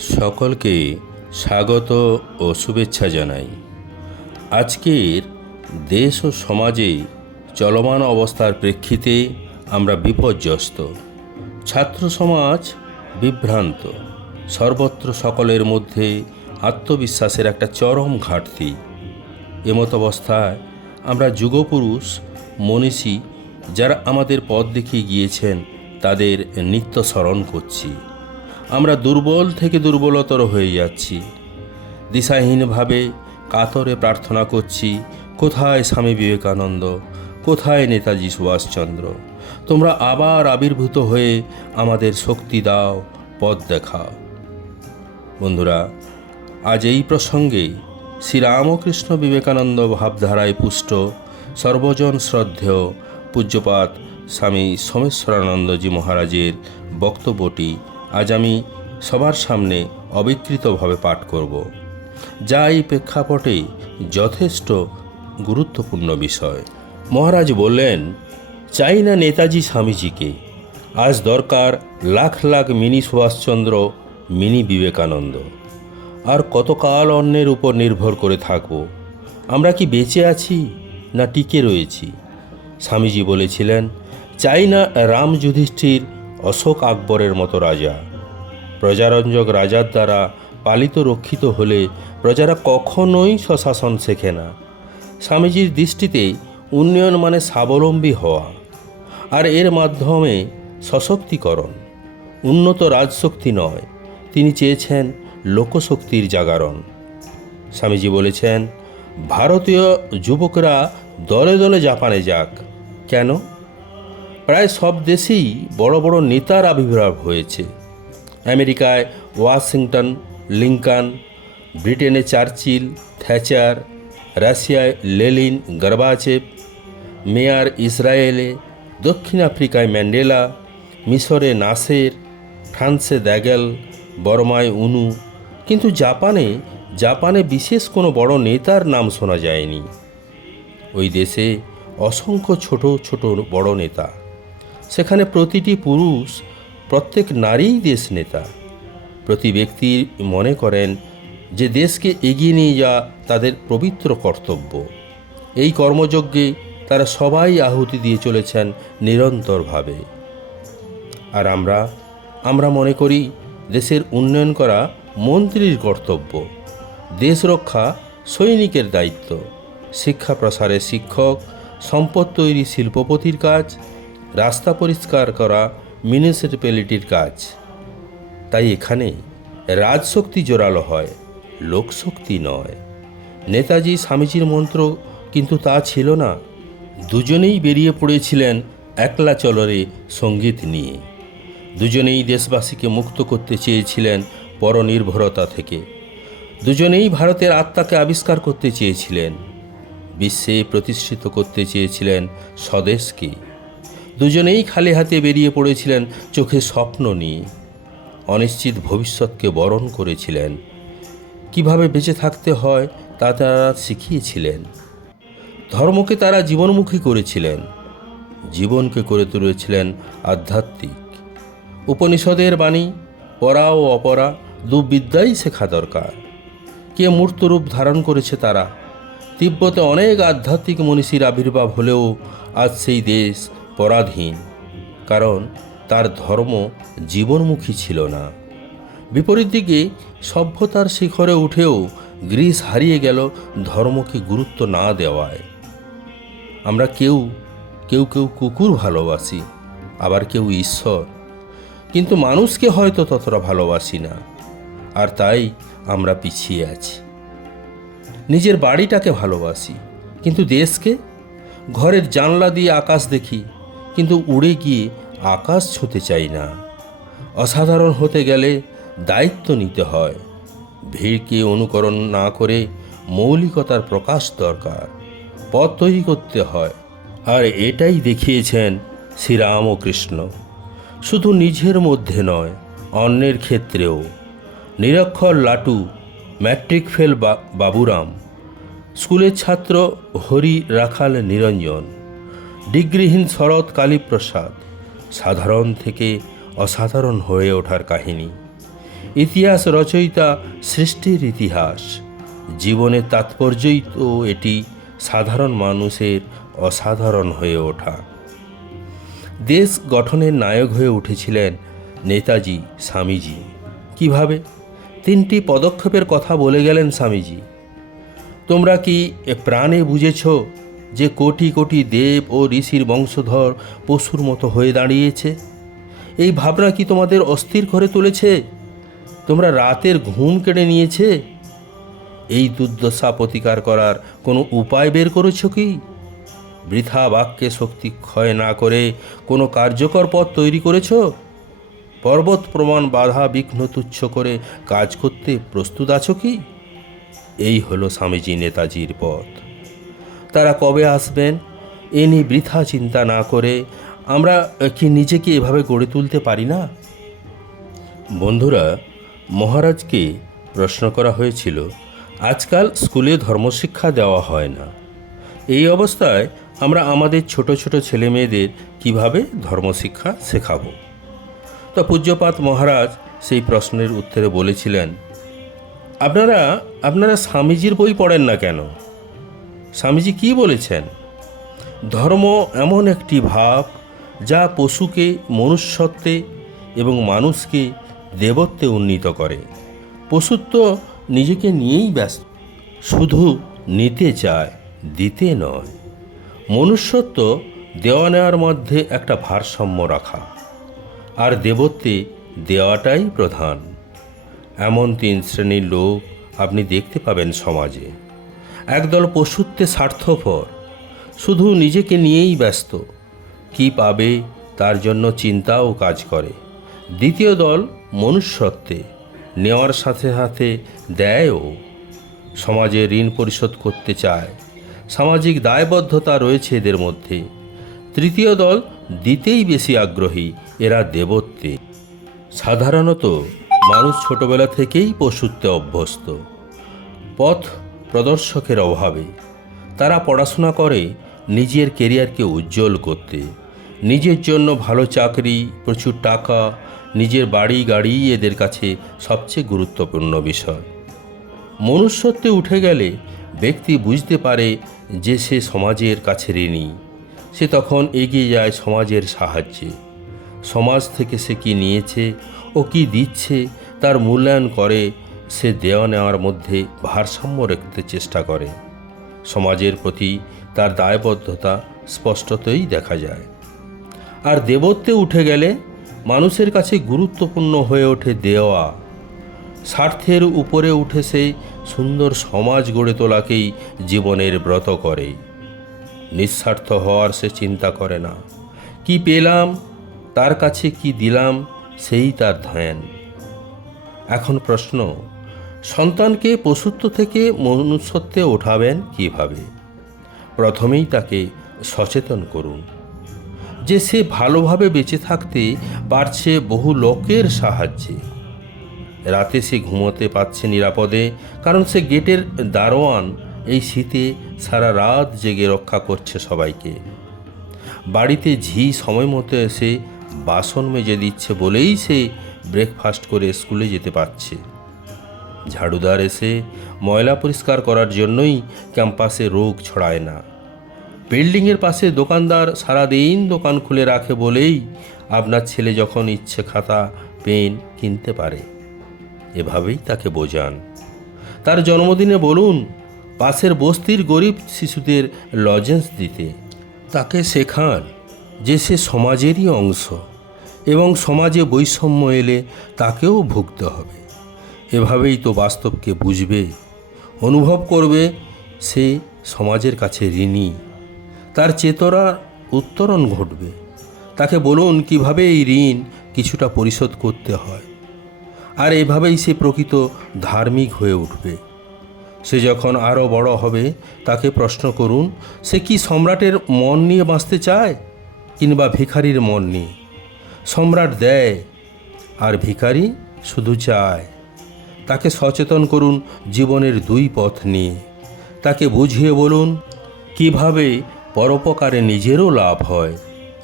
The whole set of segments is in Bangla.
সকলকে স্বাগত ও শুভেচ্ছা জানাই। আজকের দেশ ও সমাজে চলমান অবস্থার প্রেক্ষিতে আমরা বিপর্যস্ত। ছাত্র সমাজ বিভ্রান্ত। সর্বত্র সকলের মধ্যে আত্মবিশ্বাসের একটা চরম ঘাটতি। এমত অবস্থায় আমরা যুগপুরুষ, মনীষী যারা আমাদের পথ দেখিয়ে গিয়েছেন, তাদের নিত্য স্মরণ করছি। আমরা দুর্বল থেকে দুর্বলতর হয়ে যাচ্ছি। দিশাহীনভাবে কাতরে প্রার্থনা করছি, কোথায় স্বামী বিবেকানন্দ? কোথায় নেতাজি সুভাষচন্দ্র? তোমরা আবার আবির্ভূত হয়ে আমাদের শক্তি দাও, পথ দেখাও। বন্ধুরা, আজ এই প্রসঙ্গে শ্রীরামকৃষ্ণ বিবেকানন্দ ভাবধারায় পুষ্ট সর্বজন শ্রদ্ধেয় পূজ্যপাত স্বামী সোমেশ্বরানন্দজি মহারাজের বক্তব্যটি আজ আমি সবার সামনে অবিকৃতভাবে পাঠ করব, যা এই প্রেক্ষাপটে যথেষ্ট গুরুত্বপূর্ণ বিষয়। মহারাজ বললেন, চাই না নেতাজি স্বামীজিকে, আজ দরকার লাখ লাখ মিনি সুভাষচন্দ্র, মিনি বিবেকানন্দ। আর কতকাল অন্যের উপর নির্ভর করে থাকব, আমরা কি বেঁচে আছি না টিকে রয়েছি? স্বামীজি বলেছিলেন, চাই না রাম যুধিষ্ঠির অশোক আকবরের মতো রাজা। প্রজারঞ্জক রাজার দ্বারা পালিত রক্ষিত হলে প্রজারা কখনোই স্বশাসন শেখে না। স্বামীজির দৃষ্টিতে উন্নয়ন মানে স্বাবলম্বী হওয়া। আর এর মাধ্যমে সশক্তিকরণ। উন্নত রাজশক্তি নয়, তিনি চেয়েছেন লোকশক্তির জাগরণ। স্বামীজি বলেছেন, ভারতীয় যুবকরা দলে দলে জাপানে যাক। কেন? প্রায় সব দেশেই বড় বড় নেতার আবির্ভাব হয়েছে। আমেরিকায় ওয়াশিংটন লিঙ্কন ব্রিটেনে চার্চিল, থ্যাচার, রাশিয়ায় লেলিন, গর্বাচেভ, মেয়ার ইসরায়েলে, দক্ষিণ আফ্রিকায় ম্যান্ডেলা, মিশরে নাসের, ফ্রান্সে দ্যাগেল, বর্মায় উনু। কিন্তু জাপানে জাপানে বিশেষ কোনো বড় নেতার নাম শোনা যায়নি। ওই দেশে অসংখ্য ছোট ছোট বড় নেতা। সেখানে প্রতিটি পুরুষ প্রত্যেক নারীই দেশ নেতা। প্রতি ব্যক্তি মনে করেন যে দেশকে এগিয়ে নিয়ে যাওয়া তাদের পবিত্র কর্তব্য। এই কর্মযজ্ঞে তারা সবাই আহুতি দিয়ে চলেছেন নিরন্তরভাবে। আর আমরা আমরা মনে করি দেশের উন্নয়ন করা মন্ত্রীর কর্তব্য। দেশ রক্ষা সৈনিকের দায়িত্ব। শিক্ষা প্রসারে শিক্ষক, সম্পদ তৈরি শিল্পপতির কাজ রাস্তা পরিষ্কার করা মিউনিসিপ্যালিটির কাজ। তাই এখানে রাজশক্তি জোরালো হয়, লোকশক্তি নয়। নেতাজি স্বামীজির মন্ত্র কিন্তু তা ছিল না। দুজনেই বেরিয়ে পড়েছিলেন একলা চলরে সংগীত নিয়ে। দুজনেই দেশবাসীকে মুক্ত করতে চেয়েছিলেন পরনির্ভরতা থেকে। দুজনেই ভারতের আত্মাকে আবিষ্কার করতে চেয়েছিলেন। বিশ্বে প্রতিষ্ঠিত করতে চেয়েছিলেন স্বদেশকে। দুজনেই খালি হাতে বেরিয়ে পড়েছিলেন চোখে স্বপ্ন নিয়ে। অনিশ্চিত ভবিষ্যৎকে বরণ করেছিলেন। কীভাবে বেঁচে থাকতে হয় তা তারা শিখিয়েছিলেন। ধর্মকে তারা জীবনমুখী করেছিলেন। জীবনকে করে তুলেছিলেন আধ্যাত্মিক। উপনিষদের বাণী, পরা ও অপরা দু বিদ্যাই শেখা দরকার। কে মূর্তরূপ ধারণ করেছে তারা? তিব্বতে অনেক আধ্যাত্মিক মনীষীর আবির্ভাব হলেও আজ সেই দেশ পরাধীন কারণ তার ধর্ম জীবনমুখী ছিল না। বিপরীত দিকে সভ্যতার শিখরে উঠেও গ্রিস হারিয়ে গেল ধর্মকে গুরুত্ব না দেওয়ায়। আমরা কেউ কেউ কেউ কুকুর ভালোবাসি, আবার কেউ ঈশ্বর। কিন্তু মানুষকে হয়তো ততটা ভালোবাসি না, আর তাই আমরা পিছিয়ে আছি। নিজের বাড়িটাকে ভালোবাসি, কিন্তু দেশকে? ঘরের জানলা দিয়ে আকাশ দেখি কিন্তু উড়ে গিয়ে আকাশ ছুঁতে চাই না। অসাধারণ হতে গেলে দায়িত্ব নিতে হয়। ভিড়কে অনুকরণ না করে মৌলিকতার প্রকাশ দরকার, পথ তৈরি করতে হয়। আর এটাই দেখিয়েছেন শ্রীরামকৃষ্ণ। শুধু নিজের মধ্যে নয়, অন্যের ক্ষেত্রেও। নিরক্ষর লাটু, ম্যাট্রিক ফেল বাবুরাম, স্কুলের ছাত্র হরি রাখাল নিরঞ্জন। ডিগ্রিহীন শরৎ কালীপ্রসাদ, সাধারণ থেকে অসাধারণ হয়ে ওঠার কাহিনী। ইতিহাস রচয়িতা সৃষ্টির ইতিহাস। জীবনের তাৎপর্যই তো এটি সাধারণ মানুষের অসাধারণ হয়ে ওঠা। দেশ গঠনের নায়ক হয়ে উঠেছিলেন নেতাজি স্বামীজি। কীভাবে? তিনটি পদক্ষেপের কথা বলে গেলেন স্বামীজি। তোমরা কি প্রাণে বুঝেছ যে কোটি কোটি দেব ও ঋষির বংশধর পশুর মতো হয়ে দাঁড়িয়েছে। এই ভাবনা কি তোমাদের অস্থির করে তুলেছে? তোমরা রাতের ঘুম কেড়ে নিয়েছে? এই দুর্দশা প্রতিকার করার কোনো উপায় বের করেছ কি? বৃথা বাক্যে শক্তি ক্ষয় না করে কোনো কার্যকর পথ তৈরি করেছ? পর্বত প্রমাণ বাধা বিঘ্ন তুচ্ছ করে কাজ করতে প্রস্তুত আছো কি? এই হলো স্বামীজি নেতাজির পথ। তারা কবে আসবেন? এ নিয়ে বৃথা চিন্তা না করে আমরা কি নিজেকে এভাবে গড়ে তুলতে পারি না? বন্ধুরা, মহারাজকে প্রশ্ন করা হয়েছিল, আজকাল স্কুলে ধর্মশিক্ষা দেওয়া হয় না। এই অবস্থায় আমরা আমাদের ছোট ছোট ছেলে মেয়েদের কীভাবে ধর্মশিক্ষা শেখাবো? তো পূজ্যপাত মহারাজ সেই প্রশ্নের উত্তরে বলেছিলেন, আপনারা আপনারা স্বামীজির বই পড়েন না কেন? স্বামীজি কি বলেছেন? ধর্ম এমন একটি ভাব যা পশুকে, মনুষ্যত্বে এবং মানুষকে দেবত্বে উন্নীত করে। পশুত্ব নিজেকে নিয়েই ব্যস্ত। শুধু নিতে চায়, দিতে নয়। মনুষ্যত্ব দেওয়া নেওয়ার মধ্যে একটা ভারসাম্য রাখা। আর দেবত্বে দেওয়াটাই প্রধান। এমন তিন শ্রেণির লোক আপনি দেখতে পাবেন সমাজে। একদল পশুত্বে স্বার্থপর। শুধু নিজেকে নিয়েই ব্যস্ত। কি পাবে তার জন্য চিন্তাও কাজ করে। দ্বিতীয় দল মনুষ্যত্বে। নেওয়ার সাথে সাথে দেয়ও। সমাজে ঋণ পরিশোধ করতে চায়। সামাজিক দায়বদ্ধতা রয়েছে এদের মধ্যে। তৃতীয় দল দিতেই বেশি আগ্রহী, এরা দেবত্বে। সাধারণত মানুষ ছোটবেলা থেকেই পশুত্বে অভ্যস্ত। পথ প্রদর্শকের অভাবে তারা পড়াশোনা করে নিজের কেরিয়ারকে উজ্জ্বল করতে। নিজের জন্য ভালো চাকরি, প্রচুর টাকা, নিজের বাড়ি গাড়ি এদের কাছে সবচেয়ে গুরুত্বপূর্ণ বিষয়। মনুষ্যত্বে উঠে গেলে ব্যক্তি বুঝতে পারে যে সে সমাজের কাছে ঋণী। সে তখন এগিয়ে যায় সমাজের সাহায্যে। সমাজ থেকে সে কি নিয়েছে ও কি দিচ্ছে তার মূল্যায়ন করে সে দেওয়া নেওয়ার মধ্যে ভারসাম্য রাখতে চেষ্টা করে। সমাজের প্রতি তার দায়বদ্ধতা স্পষ্টতই দেখা যায়। আর দেবত্বে উঠে গেলে মানুষের কাছে গুরুত্বপূর্ণ হয়ে ওঠে দেওয়া। স্বার্থের উপরে উঠে সে সুন্দর সমাজ গড়ে তোলাকেই জীবনের ব্রত করে। নিঃস্বার্থ হওয়ার সে চিন্তা করে না। কি পেলাম, তার কাছে কি দিলাম, সেই তার ধ্যান। এখন প্রশ্ন সন্তানকে পশুত্ব থেকে মনুষ্যত্বে ওঠাবেন কীভাবে? প্রথমেই তাকে সচেতন করুন। যে সে ভালোভাবে বেঁচে থাকতে পারছে বহু লোকের সাহায্যে। রাতে সে ঘুমোতে পারছে নিরাপদে, কারণ সে গেটের দারোয়ান। এই শীতে সারা রাত জেগে রক্ষা করছে সবাইকে। বাড়িতে ঝি সময় মতো এসে বাসন মেজে দিচ্ছে বলেই সে ব্রেকফাস্ট করে স্কুলে যেতে পারছে। ঝাড়ুদার এসে ময়লা পরিষ্কার করার জন্যই ক্যাম্পাসে রোগ ছড়ায় না। বিল্ডিংয়ের পাশে দোকানদার সারাদিন দোকান খুলে রাখে বলেই আপনার ছেলে যখন ইচ্ছে খাতা, পেন কিনতে পারে। এভাবেই তাকে বোঝান। তার জন্মদিনে বলুন, পাশের বস্তির গরিব শিশুদের লজেন্স দিতে। তাকে শেখান যে সে সমাজেরই অংশ এবং সমাজে বৈষম্য এলে তাকেও ভুগতে হবে। এভাবেই তো বাস্তবকে বুঝবে, অনুভব করবে সে সমাজের কাছে ঋণী। তার চেতনা উত্তরণ ঘটবে। তাকে বলুন কীভাবে এই ঋণ কিছুটা পরিশোধ করতে হয়। আর এভাবেই সে প্রকৃত ধার্মিক হয়ে উঠবে। সে যখন আরও বড় হবে, তাকে প্রশ্ন করুন, সে কি সম্রাটের মন নিয়ে বাঁচতে চায় কিংবা ভিখারির মন নিয়ে? সম্রাট দেয়, আর ভিখারি শুধু চায়। তাকে সচেতন করুন জীবনের দুই পথ নিয়ে। তাকে বুঝিয়ে বলুন, কীভাবে পরোপকারে নিজেরও লাভ হয়।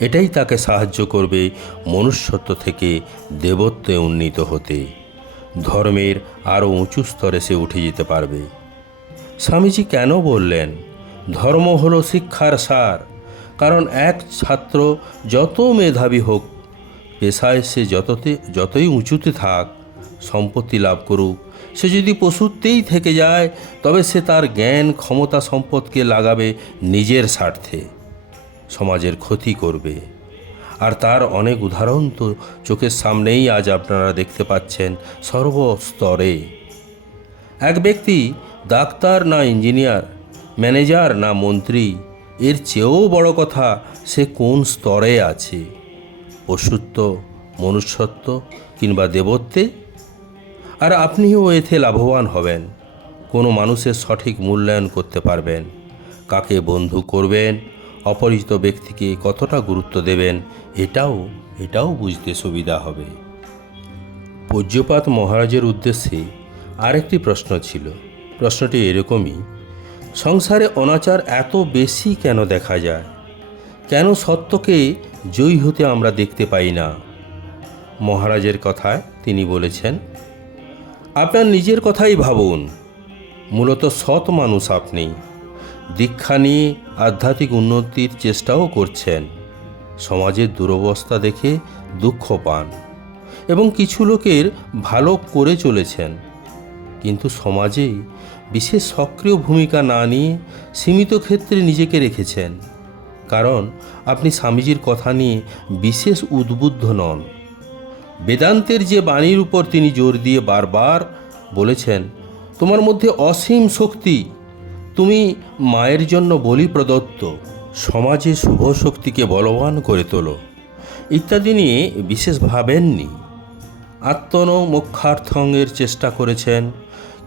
এটাই তাকে সাহায্য করবে মনুষ্যত্ব থেকে দেবত্বে উন্নীত হতে। ধর্মের আরও উঁচু স্তরে সে উঠে যেতে পারবে। স্বামীজি কেন বললেন, ধর্ম হলো শিক্ষার সার, কারণ এক ছাত্র যত মেধাবী হোক, পেশায় সে যততে যতই উঁচুতে থাক সম্পত্তি লাভ করুক। সে যদি পশুতেই থেকে যায়, তবে সে তার জ্ঞান, ক্ষমতা সম্পদকে লাগাবে নিজের স্বার্থে। সমাজের ক্ষতি করবে। আর তার অনেক উদাহরণ তো চোখের সামনেই আজ আপনারা দেখতে পাচ্ছেন সর্বস্তরে। এক ব্যক্তি ডাক্তার না ইঞ্জিনিয়ার, ম্যানেজার না মন্ত্রী, এর চেয়েও বড় কথা সে কোন স্তরে আছে? পশুত্ব, মনুষ্যত্ব কিংবা দেবত্বে? আর আপনিও এতে লাভবান হবেন। কোনো মানুষের সঠিক মূল্যায়ন করতে পারবেন। কাকে বন্ধু করবেন, অপরিচিত ব্যক্তিকে কতটা গুরুত্ব দেবেন, এটাও এটাও বুঝতে সুবিধা হবে। পূজ্যপাত মহারাজের উদ্দেশ্যে আরেকটি প্রশ্ন ছিল। প্রশ্নটি এরকমই, সংসারে অনাচার এত বেশি কেন দেখা যায়? কেন সত্যকে জয়ী হতে আমরা দেখতে পাই না? মহারাজের কথায় তিনি বলেছেন আপনার নিজের কথাই ভাবুন। মূলত সৎ মানুষ আপনি। দীক্ষা নিয়ে আধ্যাত্মিক উন্নতির চেষ্টাও করছেন। সমাজের দুরবস্থা দেখে দুঃখ পান এবং কিছু লোকের ভালো করে চলেছেন। কিন্তু সমাজে বিশেষ সক্রিয় ভূমিকা না নিয়ে সীমিত ক্ষেত্রে নিজেকে রেখেছেন। কারণ আপনি স্বামীজির কথা নিয়ে বিশেষ উদ্বুদ্ধ নন। বেদান্তের যে বাণীর উপর তিনি জোর দিয়ে বারবার বলেছেন, তোমার মধ্যে অসীম শক্তি, তুমি মায়ের জন্য বলি প্রদত্ত সমাজে শুভ শক্তিকে বলবান করে তোলো। ইত্যাদি নিয়ে বিশেষ ভাবেননি। আত্মন মোক্ষার্থঙ্গের চেষ্টা করেছেন,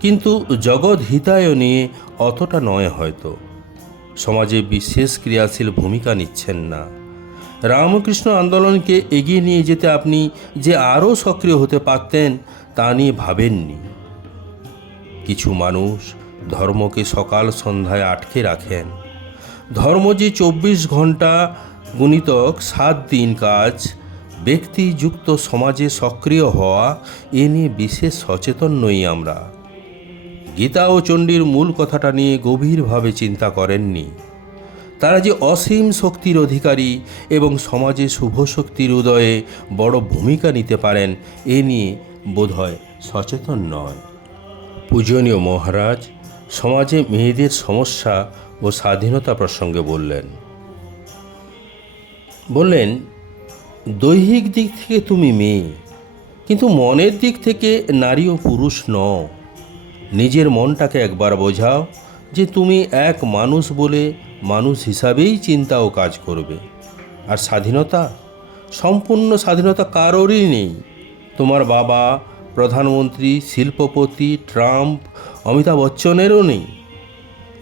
কিন্তু জগৎ হিতায় নিয়ে অতটা নয় হয়তো। সমাজে বিশেষ ক্রিয়াশীল ভূমিকা নিচ্ছেন না। রামকৃষ্ণ আন্দোলনকে এগিয়ে নিয়ে যেতে আপনি যে আরও সক্রিয় হতে পারতেন, তা নিয়ে ভাবেননি। কিছু মানুষ ধর্মকে সকাল সন্ধ্যায় আটকে রাখেন। ধর্ম যে চব্বিশ ঘণ্টা গুণিতক সাত দিন কাজ, ব্যক্তিযুক্ত সমাজে সক্রিয় হওয়া, এ নিয়ে বিশেষ সচেতন নই আমরা। গীতা ও চণ্ডীর মূল কথাটা নিয়ে গভীরভাবে চিন্তা করেননি। তারা যে অসীম শক্তির অধিকারী এবং সমাজে শুভ শক্তির উদয়ে বড় ভূমিকা নিতে পারেন, এ নিয়ে বোধহয় সচেতন নয়। পূজনীয় মহারাজ সমাজে মেয়েদের সমস্যা ও স্বাধীনতা প্রসঙ্গে বললেন। বললেন, দৈহিক দিক থেকে তুমি মেয়ে, কিন্তু মনের দিক থেকে নারী ও পুরুষ নও। নিজের মনটাকে একবার বোঝাও যে তুমি এক মানুষ বলে মানুষ হিসাবেই চিন্তা ও কাজ করবে। আর স্বাধীনতা? সম্পূর্ণ স্বাধীনতা কারোরই নেই। তোমার বাবা, প্রধানমন্ত্রী, শিল্পপতি, ট্রাম্প, অমিতাভ বচ্চনেরও নেই।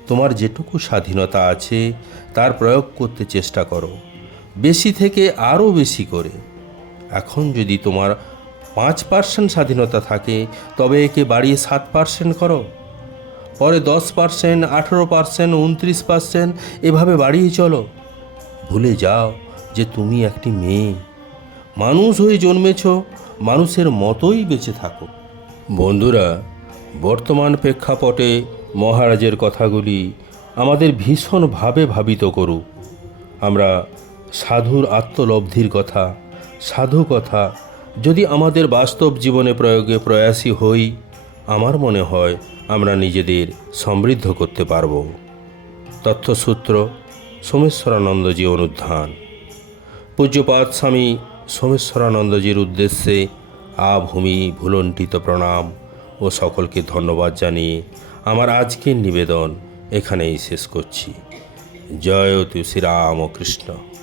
তোমার যেটুকু স্বাধীনতা আছে, তার প্রয়োগ করতে চেষ্টা করো। বেশি থেকে আরও বেশি করে। এখন যদি তোমার পাঁচ পার্সেন্ট স্বাধীনতা থাকে, তবে একে বাড়িয়ে সাত পার্সেন্ট করো। পরে দশ পার্সেন্ট, আঠেরো পার্সেন্ট, উনত্রিশ পার্সেন্ট, এভাবে বাড়িয়ে চলো। ভুলে যাও যে তুমি একটি মেয়ে। মানুষ হয়ে জন্মেছ, মানুষের মতোই বেঁচে থাকো। বন্ধুরা, বর্তমান প্রেক্ষাপটে মহারাজের কথাগুলি আমাদের ভীষণভাবে ভাবিত করুক আমরা সাধুর আত্মলব্ধির কথা, সাধু কথা যদি আমাদের বাস্তব জীবনে প্রয়োগে প্রয়াসী হই, আমার মনে হয় আমরা নিজেদের সমৃদ্ধ করতে পারব। তথ্যসূত্র সোমেশ্বরানন্দজি অনুধান। পূজ্যপাদ স্বামী সোমেশ্বরানন্দজির উদ্দেশ্যে আভূমি ভুলণ্ঠিত প্রণাম ও সকলকে ধন্যবাদ জানিয়ে আমার আজকের নিবেদন এখানেই শেষ করছি। জয় তু শ্রীরাম কৃষ্ণ।